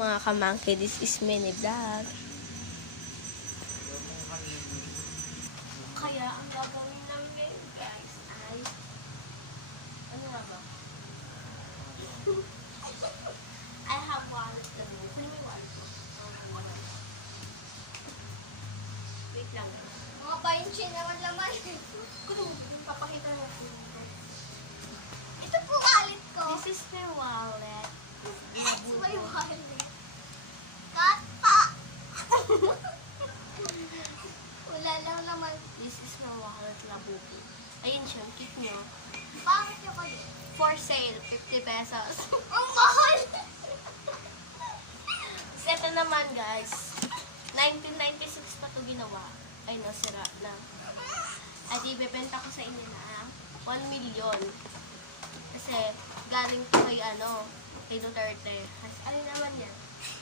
mga kamangki, this is Mini Vlog. Kaya ang gagawin namin ngayon guys ay ano nga ba? I have wallet kami. Sino may wallet ko? Wait lang. Mga bainchi naman laman. Kung papakita natin ito. Ito po wallet ko. This is my wallet. It's my wallet. Kata! Wala lang naman. This is my wallet, Labubu. Ayun siya, keep nyo. Bakit yung ko yun? For sale, 50 pesos. Ang mahal! So, ito naman guys, 1996 pa ito ginawa. Ay, nasira na. At ibebenta ko sa inyo na 1 million. Kasi, galing to kay kay Duterte. Ano naman yan?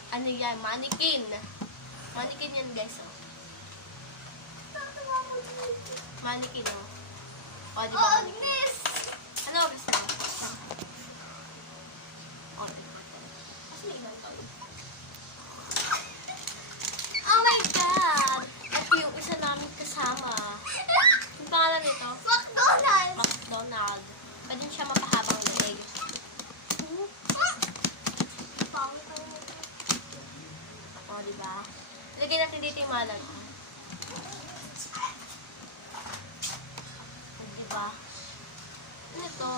Ano yan? Mannequin. Mannequin yan guys, oh. Mannequin, oh. O, di ba? Oh, Mannequin? Agnes! Ano oras na? O, di ba? Mas may ilang taon. Oh my God! At yung isa namin kasama. Yung pangalan nito? McDonald's! McDonald. Pwede siya mapahabang leg. O, diba? Lagyan natin dito yung malag. O, diba? Ano to?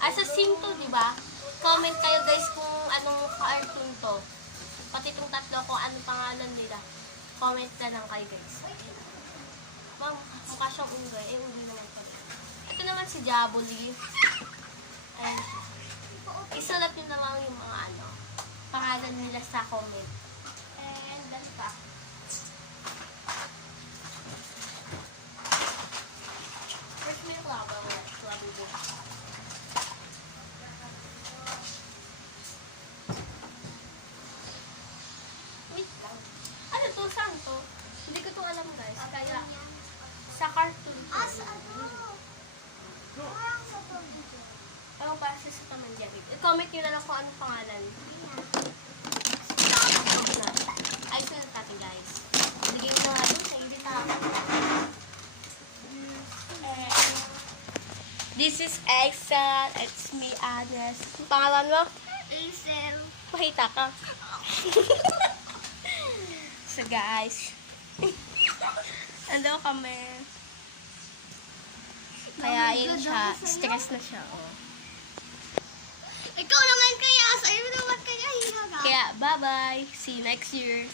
Assassin to, diba? Comment kayo guys kung anong cartoon to. Pati itong tatlo kung anong pangalan nila. Comment na lang kayo guys. Ma'am, mukha siyang unggoy. Eh, unggoy naman pa rin. Ito naman si Jabuli. Ayan siya. Isulat nyo na lang yung mga pangalan nila sa comment. And that's pa. First may flower. Flower book. Wait lang. Ano to? Saan to? Hindi ko to alam guys. Kaya sa cartoon to. Ah, sa ano? Parang sa Tommy Jerry. Ewan ba sa Tom and Jerry. I-comment nyo na lang kung anong pangalan. Ay, sunod natin guys. Bigay ko nga doon sa edit ha. This is Exxon. It's me, Agnes. Ang pangalan mo? Hazel. Pakita ka. So guys. Hello kami. Kaya yun siya. Stress na siya. Oh. Ikaw naman kaya. Sa'yo naman kaya hihaga. Kaya bye-bye. See you next year.